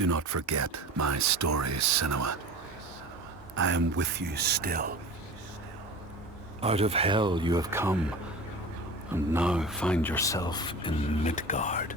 Do not forget my stories, Senua. I am with you still. Out of hell you have come, and now find yourself in Midgard,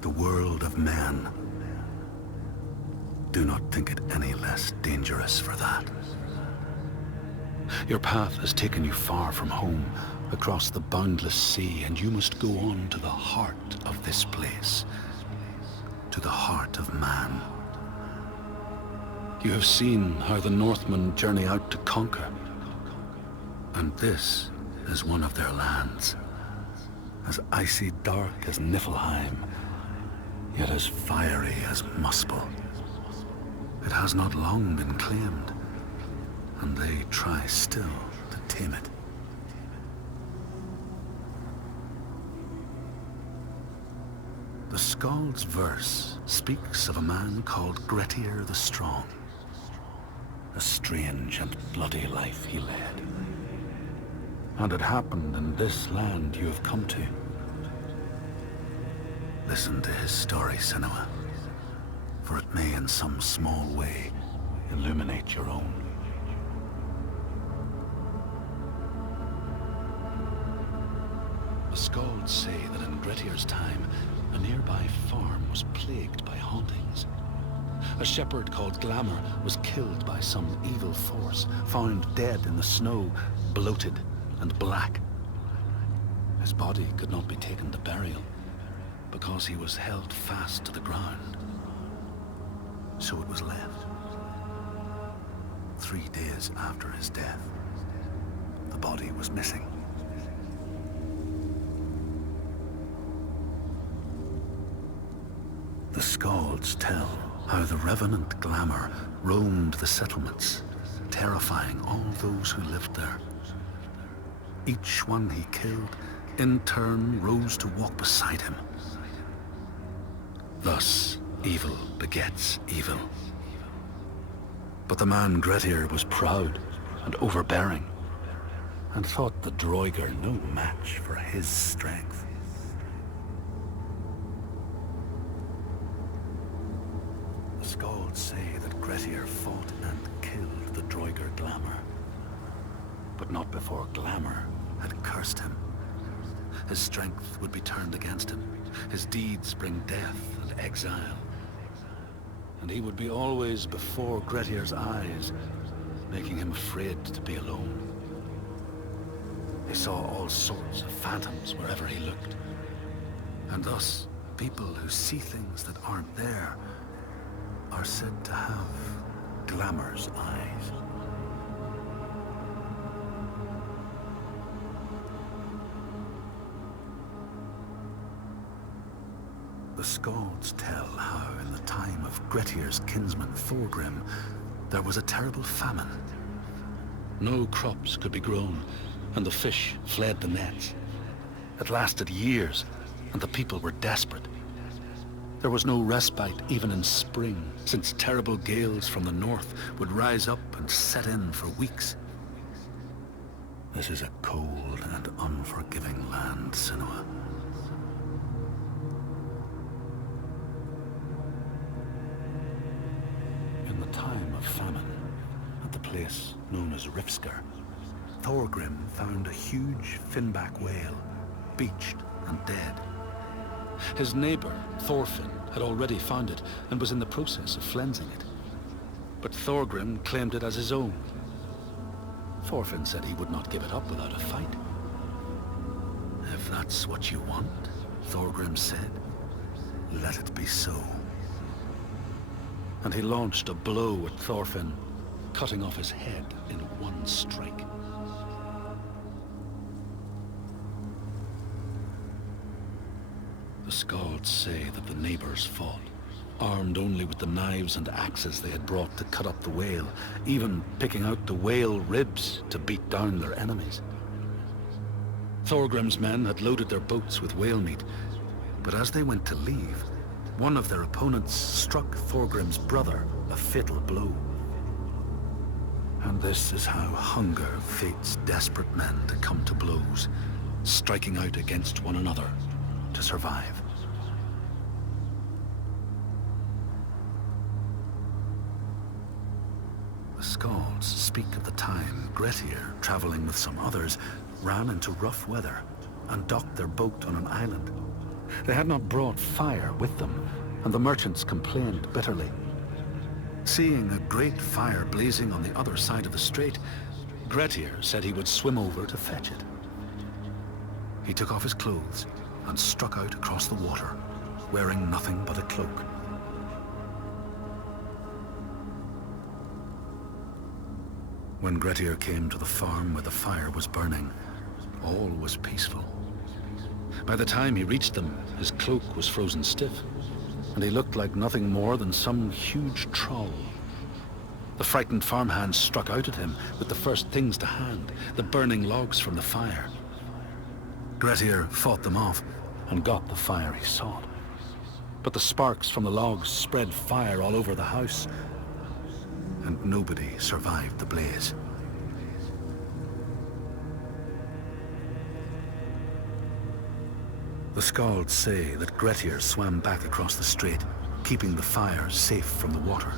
the world of men. Do not think it any less dangerous for that. Your path has taken you far from home, across the boundless sea, and you must go on to the heart of this place, to the heart of man. You have seen how the Northmen journey out to conquer, and this is one of their lands, as icy dark as Niflheim, yet as fiery as Muspel. It has not long been claimed, and they try still to tame it. The Skald's verse speaks of a man called Grettir the Strong. A strange and bloody life he led. And it happened in this land you have come to. Listen to his story, Senua, for it may in some small way illuminate your own. The Skalds say that in Grettir's time, a nearby farm was plagued by hauntings. A shepherd called Glamour was killed by some evil force, found dead in the snow, bloated and black. His body could not be taken to burial, because he was held fast to the ground. So it was left. 3 days after his death, the body was missing. The Skalds tell how the revenant Glamour roamed the settlements, terrifying all those who lived there. Each one he killed, in turn, rose to walk beside him. Thus, evil begets evil. But the man Grettir was proud and overbearing, and thought the Droiger no match for his strength. The Skalds say that Grettir fought and killed the Droiger Glamour, but not before Glamour had cursed him. His strength would be turned against him, his deeds bring death and exile, and he would be always before Grettir's eyes, making him afraid to be alone. He saw all sorts of phantoms wherever he looked, and thus people who see things that aren't there are said to have Glamour's eyes. The Skalds tell how in the time of Grettir's kinsman Thorgrim, there was a terrible famine. No crops could be grown, and the fish fled the nets. It lasted years, and the people were desperate. There was no respite even in spring, since terrible gales from the north would rise up and set in for weeks. This is a cold and unforgiving land, Senua. In the time of famine, at the place known as Rifskar, Thorgrim found a huge finback whale, beached and dead. His neighbor, Thorfinn, had already found it and was in the process of flensing it. But Thorgrim claimed it as his own. Thorfinn said he would not give it up without a fight. If that's what you want, Thorgrim said, let it be so. And he launched a blow at Thorfinn, cutting off his head in one strike. The Skalds say that the neighbors fought, armed only with the knives and axes they had brought to cut up the whale, even picking out the whale ribs to beat down their enemies. Thorgrim's men had loaded their boats with whale meat, but as they went to leave, one of their opponents struck Thorgrim's brother a fatal blow. And this is how hunger fates desperate men to come to blows, striking out against one another to survive. Skalds speak of the time Grettir, traveling with some others, ran into rough weather and docked their boat on an island. They had not brought fire with them, and the merchants complained bitterly. Seeing a great fire blazing on the other side of the strait, Grettir said he would swim over to fetch it. He took off his clothes and struck out across the water, wearing nothing but a cloak. When Grettir came to the farm where the fire was burning, all was peaceful. By the time he reached them, his cloak was frozen stiff, and he looked like nothing more than some huge troll. The frightened farmhands struck out at him with the first things to hand, the burning logs from the fire. Grettir fought them off and got the fire he sought. But the sparks from the logs spread fire all over the house, and nobody survived the blaze. The Skalds say that Grettir swam back across the strait, keeping the fire safe from the water.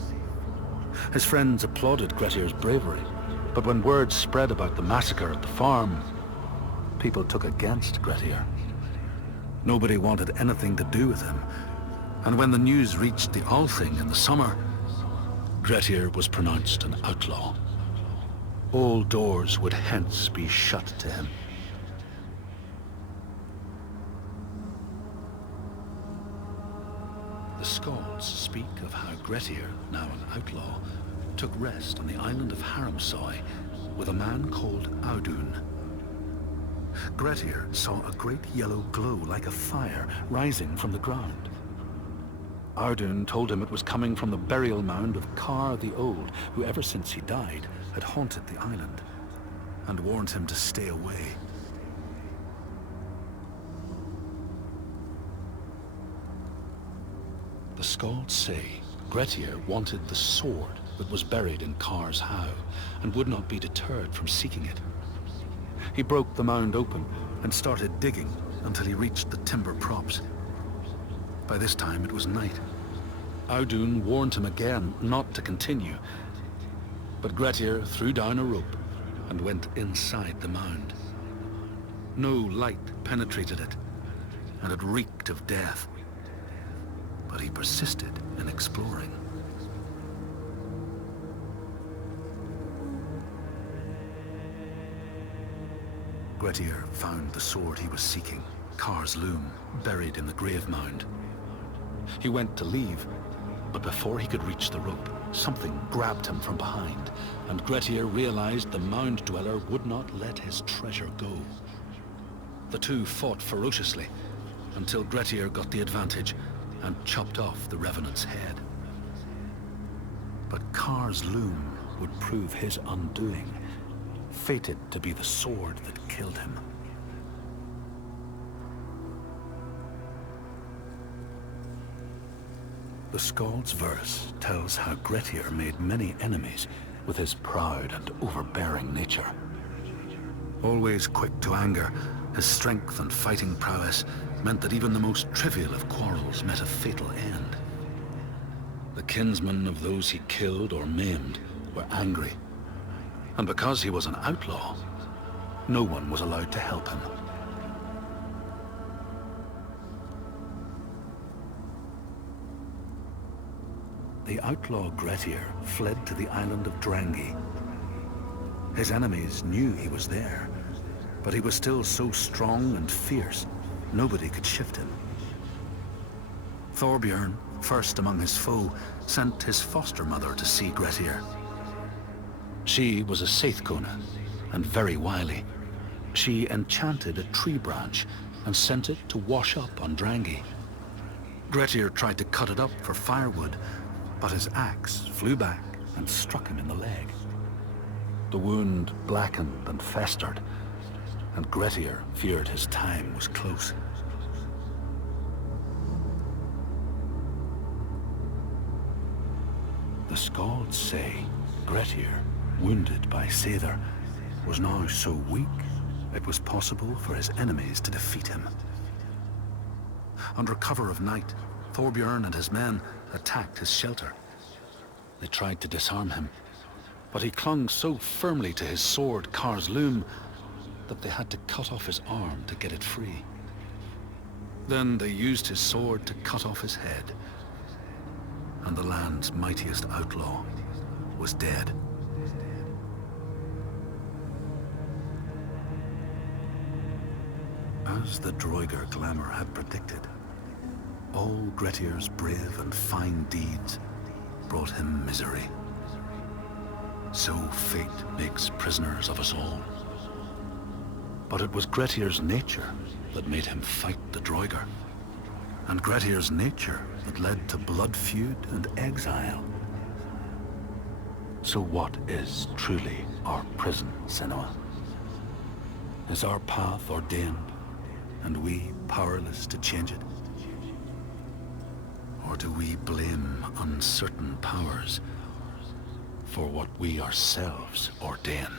His friends applauded Grettir's bravery, but when word spread about the massacre at the farm, people took against Grettir. Nobody wanted anything to do with him, and when the news reached the Althing in the summer, Grettir was pronounced an outlaw. All doors would hence be shut to him. The Skalds speak of how Grettir, now an outlaw, took rest on the island of Haramsoy with a man called Audun. Grettir saw a great yellow glow like a fire rising from the ground. Audun told him it was coming from the burial mound of Kar the Old, who ever since he died had haunted the island, and warned him to stay away. The Skalds say Grettir wanted the sword that was buried in Kar's howe, and would not be deterred from seeking it. He broke the mound open and started digging until he reached the timber props. By this time it was night. Audun warned him again not to continue, but Grettir threw down a rope and went inside the mound. No light penetrated it, and it reeked of death. But he persisted in exploring. Grettir found the sword he was seeking, Kar's loom, buried in the grave mound. He went to leave, but before he could reach the rope, something grabbed him from behind, and Grettir realized the mound dweller would not let his treasure go. The two fought ferociously until Grettir got the advantage and chopped off the revenant's head. But Kar's loom would prove his undoing, fated to be the sword that killed him. The Skald's verse tells how Grettir made many enemies with his proud and overbearing nature. Always quick to anger, his strength and fighting prowess meant that even the most trivial of quarrels met a fatal end. The kinsmen of those he killed or maimed were angry, and because he was an outlaw, no one was allowed to help him. The outlaw Grettir fled to the island of Drangi. His enemies knew he was there, but he was still so strong and fierce, nobody could shift him. Thorbjorn, first among his foe, sent his foster mother to see Grettir. She was a Seithkona, and very wily. She enchanted a tree branch and sent it to wash up on Drangi. Grettir tried to cut it up for firewood, but his axe flew back and struck him in the leg. The wound blackened and festered, and Grettir feared his time was close. The Skalds say Grettir, wounded by Seidr, was now so weak it was possible for his enemies to defeat him. Under cover of night, Thorbjorn and his men attacked his shelter. They tried to disarm him, but he clung so firmly to his sword, Kar's loom, that they had to cut off his arm to get it free. Then they used his sword to cut off his head, and the land's mightiest outlaw was dead. As the Droigar glamour had predicted, all Grettir's brave and fine deeds brought him misery. So fate makes prisoners of us all. But it was Grettir's nature that made him fight the Droigar, and Grettir's nature that led to blood feud and exile. So what is truly our prison, Senua? Is our path ordained, and we powerless to change it? Or do we blame uncertain powers for what we ourselves ordain?